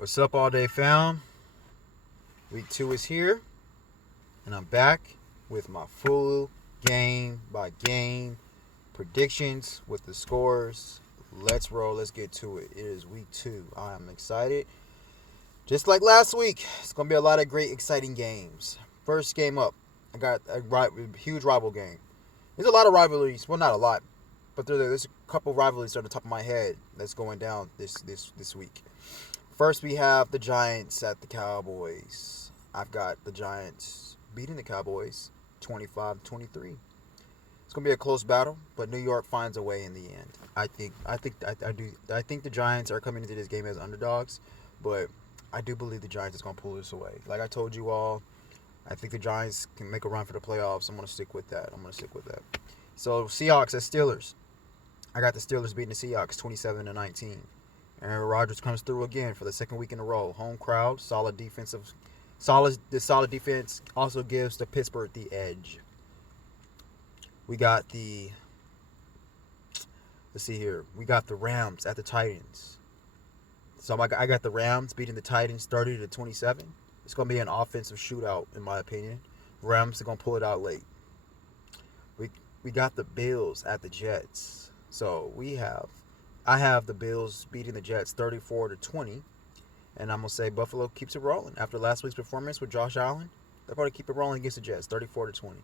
What's up, all day fam? Week 2 is here, and I'm back with my full game by game predictions with the scores. Let's roll. Let's get to it. It is week 2. I am excited. Just like last week, it's going to be a lot of great, exciting games. First game up, I got a huge rival game. There's a lot of rivalries. Well, not a lot, but there's a couple rivalries on the top of my head that's going down this week. First, we have the Giants at the Cowboys. I've got the Giants beating the Cowboys 25-23. It's going to be a close battle, but New York finds a way in the end. I think the Giants are coming into this game as underdogs, but I do believe the Giants is going to pull this away. Like I told you all, I think the Giants can make a run for the playoffs. I'm going to stick with that. So, Seahawks at Steelers. I got the Steelers beating the Seahawks 27-19. Aaron Rodgers comes through again for the second week in a row. Home crowd, solid defense also gives the Pittsburgh the edge. We got the Rams at the Titans. So I got the Rams beating the Titans 30-27. It's going to be an offensive shootout, in my opinion. Rams are going to pull it out late. We got the Bills at the Jets. So I have the Bills beating the Jets 34-20. And I'm going to say Buffalo keeps it rolling. After last week's performance with Josh Allen, they're going to keep it rolling against the Jets 34-20.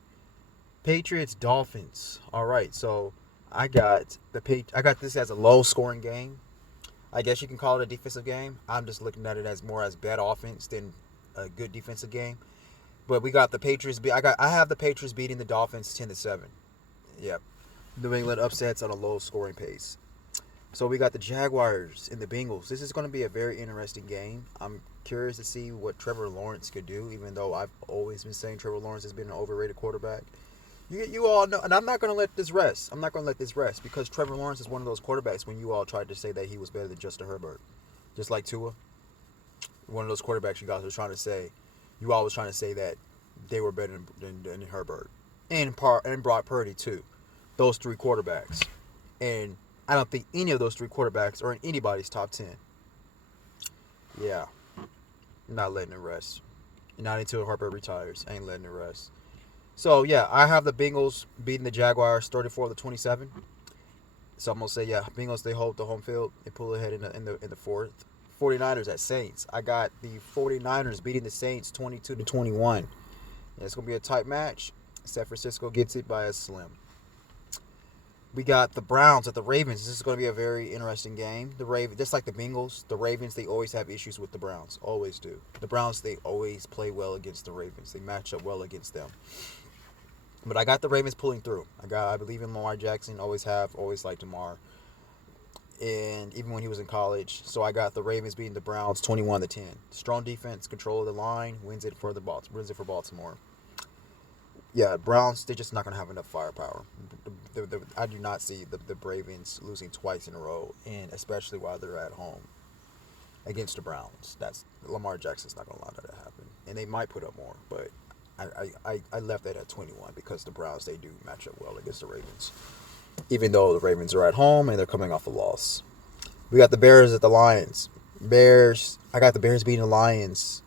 Patriots Dolphins. All right, so I got this as a low scoring game. I guess you can call it a defensive game. I'm just looking at it as more as bad offense than a good defensive game. But we got the Patriots. I have the Patriots beating the Dolphins 10-7. Yep. New England upsets on a low scoring pace. So we got the Jaguars and the Bengals. This is going to be a very interesting game. I'm curious to see what Trevor Lawrence could do, even though I've always been saying Trevor Lawrence has been an overrated quarterback. You all know, and I'm not going to let this rest. Because Trevor Lawrence is one of those quarterbacks when you all tried to say that he was better than Justin Herbert. Just like Tua. One of those quarterbacks you guys were trying to say. You all was trying to say that they were better than Herbert. And Brock Purdy, too. Those three quarterbacks. And I don't think any of those three quarterbacks are in anybody's top 10. Yeah. Not letting it rest. Not until Herbert retires. Ain't letting it rest. So, yeah, I have the Bengals beating the Jaguars 34-27. So I'm going to say, yeah, Bengals, they hold the home field. They pull ahead in the fourth. 49ers at Saints. I got the 49ers beating the Saints 22-21. Yeah, it's going to be a tight match. San Francisco gets it by a slim. We got the Browns at the Ravens. This is going to be a very interesting game. Just like the Bengals, the Ravens, they always have issues with the Browns. Always do. The Browns, they always play well against the Ravens. They match up well against them. But I got the Ravens pulling through. I believe in Lamar Jackson. Always liked Lamar. And even when he was in college. So I got the Ravens beating the Browns 21-10. Strong defense, control of the line, wins it for Baltimore. Yeah, Browns, they're just not going to have enough firepower. I do not see the Ravens losing twice in a row, and especially while they're at home against the Browns. Lamar Jackson's not going to allow that to happen. And they might put up more, but I left that at 21 because the Browns, they do match up well against the Ravens. Even though the Ravens are at home and they're coming off a loss. We got the Bears at the Lions. I got the Bears beating the Lions.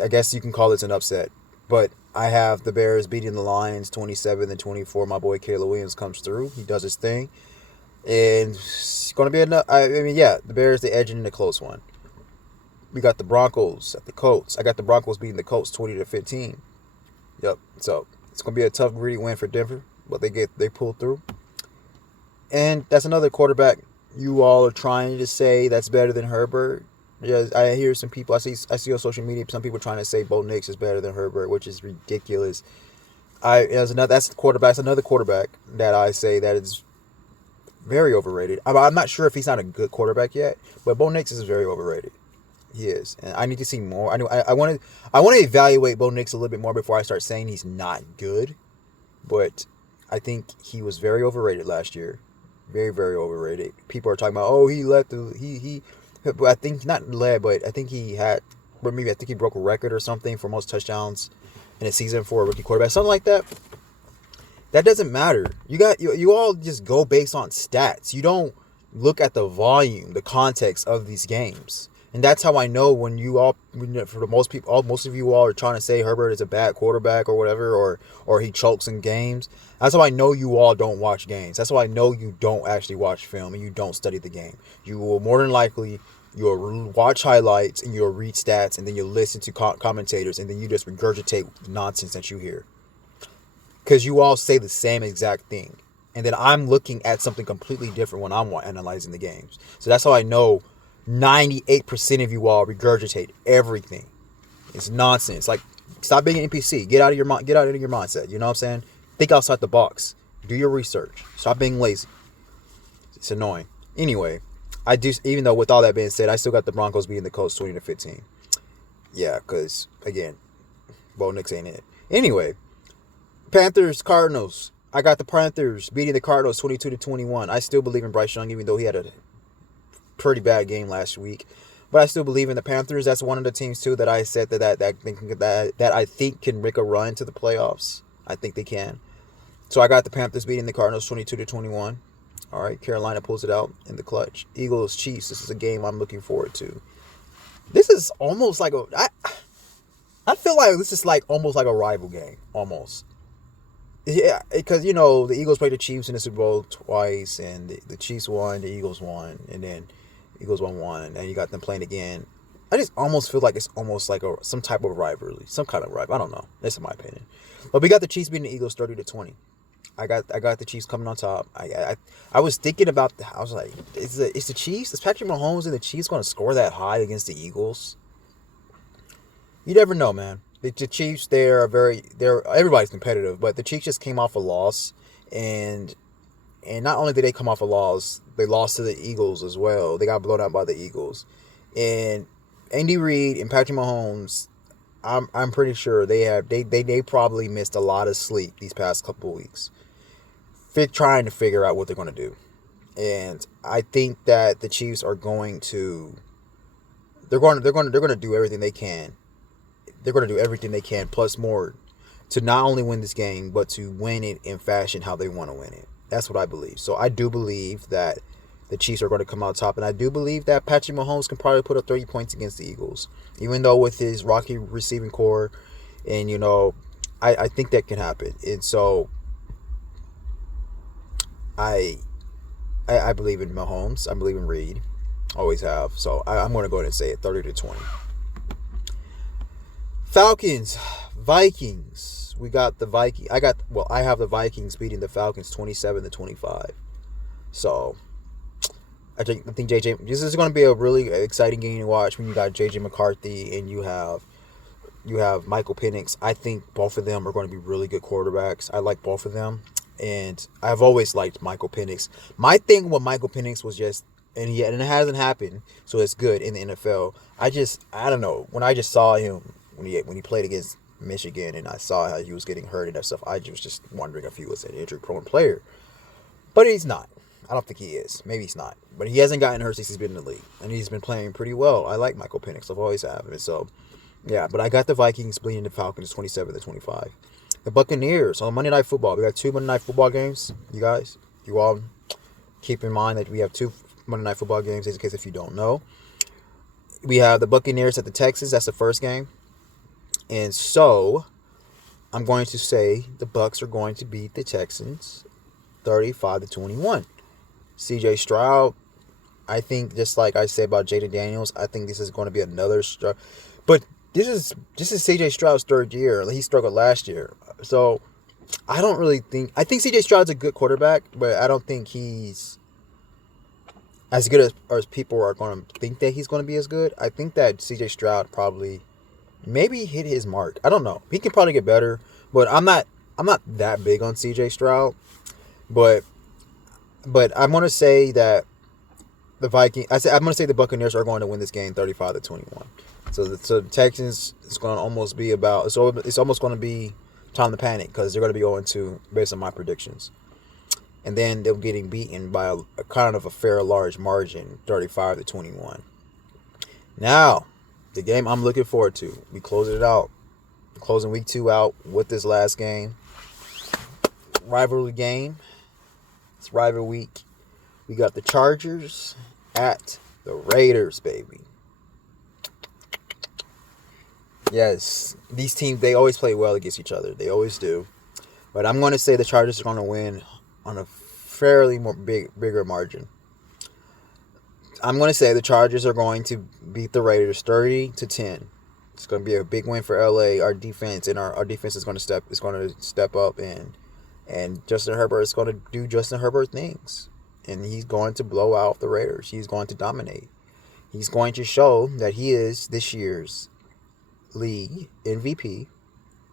I guess you can call this an upset. But I have the Bears beating the Lions 27-24. My boy Caleb Williams comes through. He does his thing. And it's going to be enough. The Bears, they edging in a close one. We got the Broncos at the Colts. I got the Broncos beating the Colts 20-15. Yep. So it's going to be a tough, gritty win for Denver. But they pull through. And that's another quarterback you all are trying to say that's better than Herbert. Yeah, I hear some people. I see on social media some people trying to say Bo Nix is better than Herbert, which is ridiculous. That's another quarterback that I say that is very overrated. I'm not sure if he's not a good quarterback yet, but Bo Nix is very overrated. He is, and I need to see more. I want to evaluate Bo Nix a little bit more before I start saying he's not good. But I think he was very overrated last year, very, very overrated. People are talking about But I think not led, but I think he broke a record or something for most touchdowns in a season for a rookie quarterback, something like that. That doesn't matter. You all just go based on stats. You don't look at the volume, the context of these games. And that's how I know when you all, for the most people, most of you all are trying to say Herbert is a bad quarterback or whatever, or he chokes in games. That's how I know you all don't watch games. That's how I know you don't actually watch film and you don't study the game. You will more than likely, you'll watch highlights and you'll read stats and then you'll listen to commentators and then you just regurgitate nonsense that you hear. Because you all say the same exact thing. And then I'm looking at something completely different when I'm analyzing the games. So that's how I know 98% of you all regurgitate everything. It's nonsense. Like, stop being an NPC. Get out of your mindset. You know what I'm saying? Think outside the box. Do your research. Stop being lazy. It's annoying. Anyway, I do. Even though with all that being said, I still got the Broncos beating the Colts 20-15. Yeah, because again, Bo Nix ain't it. Anyway, Panthers Cardinals. I got the Panthers beating the Cardinals 22-21. I still believe in Bryce Young, even though he had a pretty bad game last week. But I still believe in the Panthers. That's one of the teams too that I said that I think can make a run to the playoffs. I think they can. So I got the Panthers beating the Cardinals 22-21. All right, Carolina pulls it out in the clutch. Eagles Chiefs. This is a game I'm looking forward to. This is almost like I feel like this is like almost like a rival game, almost. Yeah, because, you know, the Eagles played the Chiefs in the Super Bowl twice, and the Chiefs won, the Eagles won, and then Eagles won, and you got them playing again. I just almost feel like it's almost like some type of rivalry, some kind of rivalry. I don't know. That's in my opinion. But we got the Chiefs beating the Eagles 30-20. I got the Chiefs coming on top. I was thinking about, I was like, is the Chiefs, is Patrick Mahomes and the Chiefs going to score that high against the Eagles? You never know, man. The Chiefs, everybody's competitive, but the Chiefs just came off a loss, and not only did they come off a loss, they lost to the Eagles as well. They got blown out by the Eagles, and Andy Reid and Patrick Mahomes, I'm pretty sure they probably missed a lot of sleep these past couple of weeks, trying to figure out what they're going to do, and I think that the Chiefs are going to do everything they can. They're going to do everything they can, plus more, to not only win this game, but to win it in fashion how they want to win it. That's what I believe. So I do believe that the Chiefs are going to come out top, and I do believe that Patrick Mahomes can probably put up 30 points against the Eagles, even though with his rocky receiving core, and, you know, I think that can happen. And so I believe in Mahomes. I believe in Reid. Always have. So I'm going to go ahead and say it, 30-20. Falcons, Vikings. We got the Vikings. I have the Vikings beating the Falcons 27-25. So I think this is going to be a really exciting game to watch when you got JJ McCarthy and you have Michael Penix. I think both of them are going to be really good quarterbacks. I like both of them, and I've always liked Michael Penix. My thing with Michael Penix was just, and it hasn't happened, so it's good in the NFL. I don't know, when I just saw him when he played against Michigan, and I saw how he was getting hurt and that stuff, I was just wondering if he was an injury-prone player. But he's not. I don't think he is. Maybe he's not. But he hasn't gotten hurt since he's been in the league, and he's been playing pretty well. I like Michael Penix. I've always have him. So, yeah. But I got the Vikings beating the Falcons 27-25. The Buccaneers on Monday Night Football. We got 2 Monday Night Football games. You guys, you all keep in mind that we have 2 Monday Night Football games, in case if you don't know. We have the Buccaneers at the Texans. That's the first game. And so, I'm going to say the Bucs are going to beat the Texans 35-21. CJ Stroud, I think, just like I said about Jaden Daniels, I think this is going to be another struggle. But this is CJ Stroud's third year. He struggled last year. So, I don't really think... I think CJ Stroud's a good quarterback, but I don't think he's as good as people are going to think that he's going to be as good. I think that CJ Stroud probably... maybe hit his mark. I don't know. He can probably get better, but I'm not that big on CJ Stroud. But I'm gonna say that the I'm gonna say the Buccaneers are going to win this game 35-21. So the Texans, it's going to almost be about, so it's almost going to be time to panic, because they're going to be 0-2 based on my predictions. And then they're getting beaten by a kind of a fair large margin, 35-21. Now, the game I'm looking forward to. We closing it out. Closing week 2 out with this last game. Rivalry game. It's rivalry week. We got the Chargers at the Raiders, baby. Yes, these teams, they always play well against each other. They always do. But I'm going to say the Chargers are going to win on a fairly bigger margin. I'm going to say the Chargers are going to beat the Raiders 30-10. It's going to be a big win for LA. Our defense and our defense is going to step up, and Justin Herbert is going to do Justin Herbert things, and he's going to blow out the Raiders. He's going to dominate. He's going to show that he is this year's league MVP,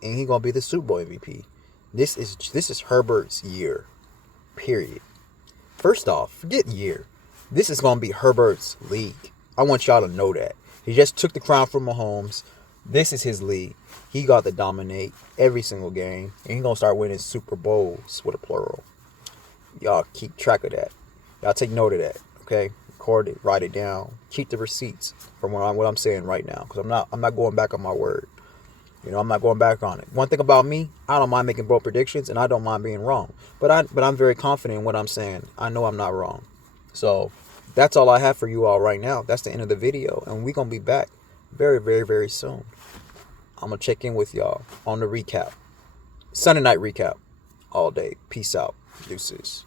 and he's going to be the Super Bowl MVP. This is Herbert's year. Period. First off, forget year. This is going to be Herbert's league. I want y'all to know that. He just took the crown from Mahomes. This is his league. He got to dominate every single game. And he's going to start winning Super Bowls with a plural. Y'all keep track of that. Y'all take note of that. Okay? Record it. Write it down. Keep the receipts from what I'm saying right now. Because I'm not going back on my word. I'm not going back on it. One thing about me, I don't mind making bold predictions, and I don't mind being wrong. But I'm very confident in what I'm saying. I know I'm not wrong. So that's all I have for you all right now. That's the end of the video, and we're going to be back very, very, very soon. I'm going to check in with y'all on the recap. Sunday night recap all day. Peace out. Deuces.